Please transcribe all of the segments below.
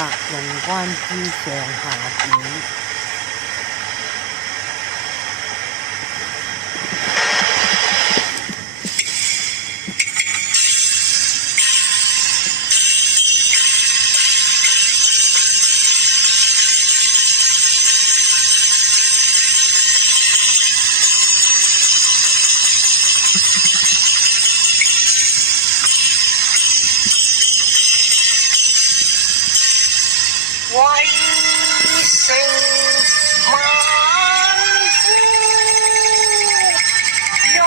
白龍關之上下卷。為城萬夫勇，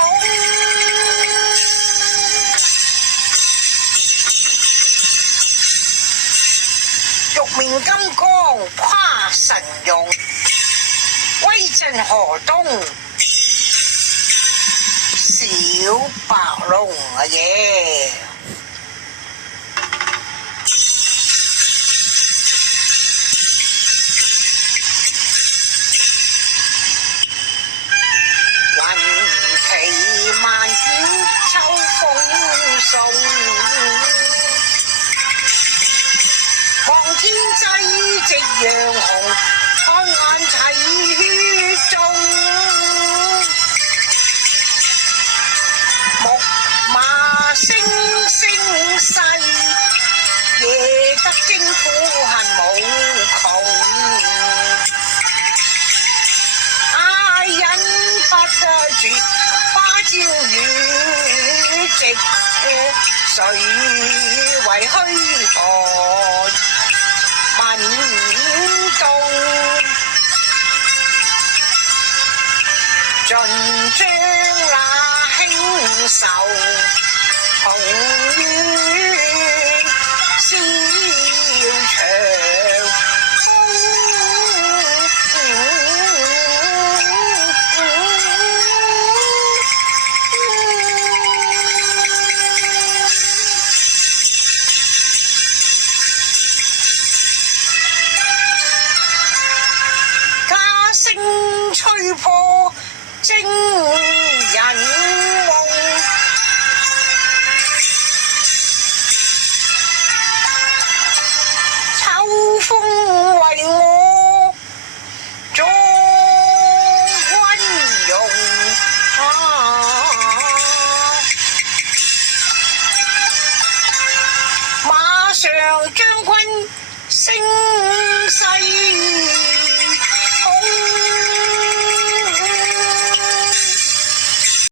玉面金剛跨神勇，威震河東小白龍啊耶！萬卷秋風送，望天際夕陽紅，看眼齊血中，木馬聲聲勢，夜得驚呼恨無窮，忍不住花朝雨夕，誰為虛寒問動，盡將那輕愁同怨消長風吹破征人夢，秋風為我作溫容，馬上將軍聲勢